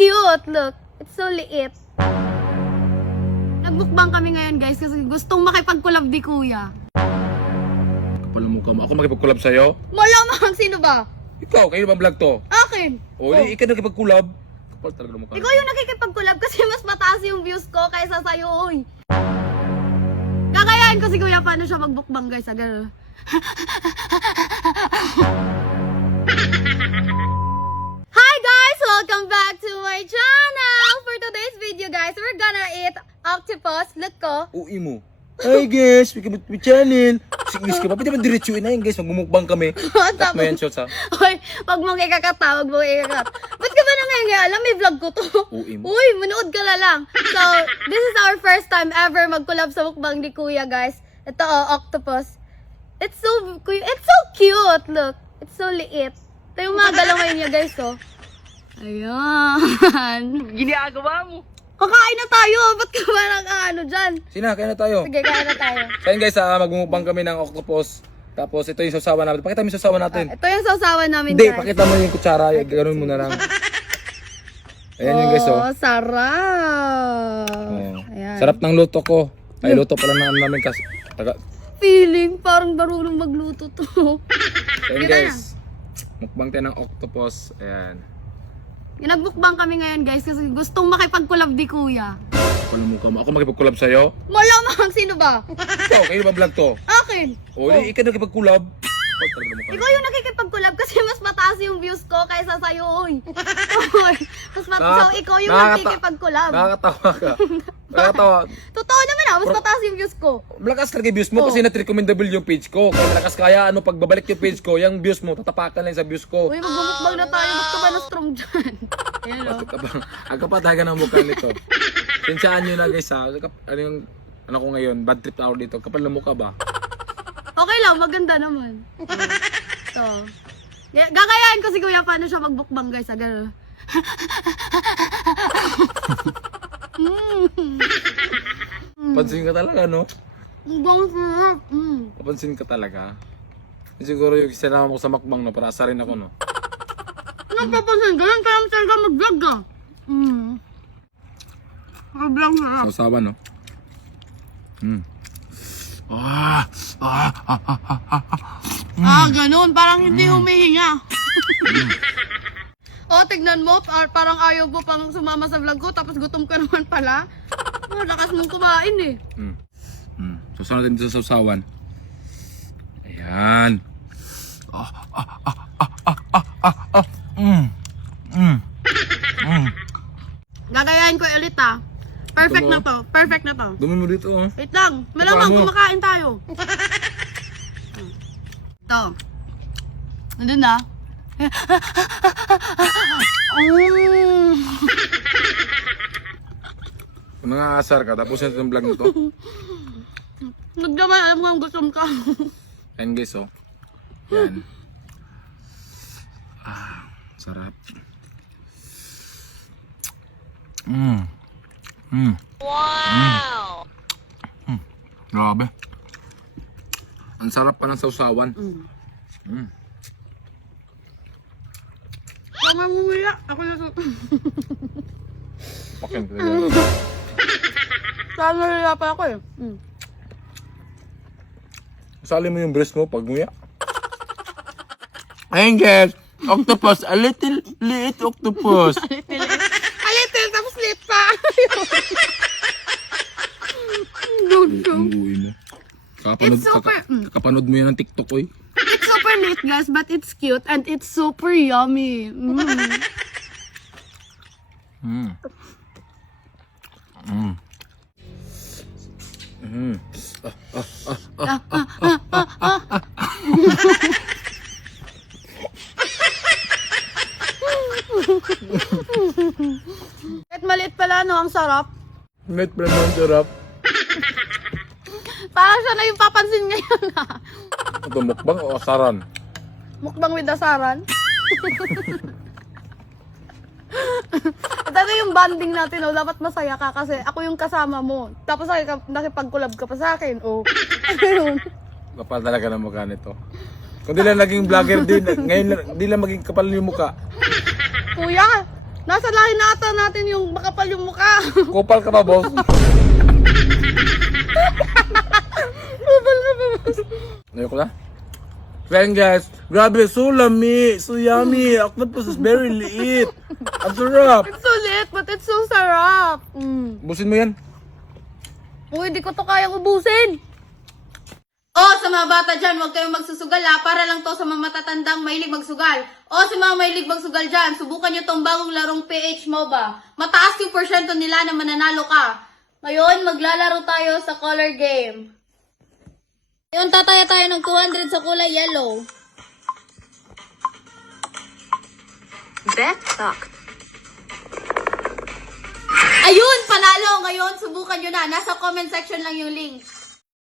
cute! Look, it's so liit. Nagbukbang kami ngayon guys kasi gustong makipag-collab di kuya. Kapal mo ka mo. Ako makipag-collab sa'yo? Malamang, sino ba? Ikaw, kayo ba vlog to? Akin! O, ikaw nakipag-collab? Kapal talaga mo ka. Ikaw yung nakikipag-collab kasi mas mataas yung views ko kaysa sa'yo, oy. Kakayain ko si kuya paano siya magbukbang guys, agad. Hi guys! Welcome back to my channel! For today's video guys, we're gonna eat octopus. Look ko. Uwi mo. Hi guys, welcome to my channel. English ka ba? Pwede ba diretsuin na yun guys? Magmumukbang kami. Cut mo yan, shots ha? Hoy, wag mong ikakata, wag mong ikakata. Ba't ka ba alam, may vlog ko to. Uwi mo. Uy, manood ka na lang. So, this is our first time ever mag-collab sa mukbang ni Kuya, guys. Ito, octopus. It's so cute. Look, it's so liit. Ito yung mga galaway niya, guys, oh. Ayan. Ginagawa mo. Kakain na tayo. Ba't ka ba nag-ano dyan? Sina, kaya na tayo. Sige, kain na tayo. So yun guys, magmumukbang kami ng octopus. Tapos ito yung sasawa natin. Pakita mo yung sasawa natin. Ito yung sausawan namin, Hindi, guys. pakita mo yung kutsara. Ganun mo na lang. Ayan yung guys, oh. Sarap. Oh. Ayan. Sarap ng luto ko. Ay, luto pala namin kasi. Feeling parang marunong magluto to. So yun Yun guys, mukbang tayo ng octopus. Ayan. Nagbukbang kami ngayon guys kasi gustong makipag-collab di kuya. Kapal mo ka mo. Ako makipag-collab sa'yo? Malamang, sino ba? Ikaw, kayo ba vlog to? Akin! O, ikaw nakipag-collab? Kapal talaga mo ka. Ikaw yung nakikipag-collab kasi mas mataas yung views ko kaysa sa'yo, oy. Oy, mas mataas. So, ikaw yung nakikipag-collab. Nakakatawa ka. Nakakatawa. Totoo naman mas mataas yung views ko. Malakas talaga yung views mo kasi not-recommendable yung page ko. Kaya malakas kaya, pagbabalik yung page ko, yung views mo, tatapakan lang sa views ko. Uy, magbumukbang na tayo. Ba't ka ba na-strong dyan? Ayan o. Ang kapatagan ng mukha nito. Sinsaan nyo na guys ha. Ano ko ngayon, bad trip na ako dito. Kapal na mukha ba? Okay lang, maganda naman. So, gagayain ko si kuya paano siya magbukbang guys. Agad. Pansin ka talaga, no? Ang bangus na. Papansin ka talaga. Siguro yung sinama mo sa makbang, no? Para asarin ako, no? Anong papansin? Ganyan ka lang talaga mag-vlog ka. Mag-vlog na. Sausawa, no? Ganun. Parang hindi humihinga. Tignan mo. Parang ayaw mo pang sumama sa vlog ko. Tapos gutom ka naman pala. Lakas mong kumain eh. Sausawan natin dito sa sausawan. Ayan. Gagayain ko ulit ah. Perfect Ito mo. na to. Perfect na to. Dumi mo dito, oh. Wait lang. Malamang Ano? kumakain tayo. Ito. Nandun na. Kung nangaasar ka, tapos yung vlog nito. Nagdaman, alam mo ang gusto ka. Ayan guys, oh. Ayan. Sarap. Wow! Grabe. Ang sarap pa ng sausawan. Tama mo wala. Ako na Pakin talaga. Sana wala pa ako eh. Sali mo yung breast mo pag nguya. Ayan guys, octopus, a little octopus. Alitil, tapos lit pa. Uuwi mo. It's super, Kakapanood mo yan ng TikTok, oy. It's super lit guys, but it's cute and it's super yummy. Kahit maliit pala no, ang sarap. Net pa naman sarap. Parang siya na yung papansin ngayon ah. Ito, mukbang o asaran? Mukbang with asaran. Ito yung bonding natin, oh. Dapat masaya ka kasi ako yung kasama mo. Tapos nakipag-collab ka pa sa akin, oh. Ayun. Kapal talaga ng mukha nito. Kung di lang naging vlogger din, ngayon di lang maging kapal yung mukha. Kuya, Nasa lahi na ata natin yung makapal yung mukha. Kupal ka ba, boss? Kupal na ba, boss? Ayoko na. Kaya guys, grabe, so lami, so yummy. Octopus is very liit. Ang sarap. It's so lit, but it's so sarap. Busin mo yan. Uy, di ko to kayang ubusin. Oh, sa mga bata dyan, huwag kayong magsusugal ha. Para lang to sa mga matatandang mahilig magsugal. Oh, sa mga mahilig magsugal dyan, subukan nyo tong bagong larong PH MOBA. Mataas yung porsyento nila na mananalo ka. Ngayon, maglalaro tayo sa color game. Ngayon, tataya tayo ng 200 sa kulay yellow. Bet sucked. Ayun, panalo! Ngayon, subukan nyo na. Nasa comment section lang yung link.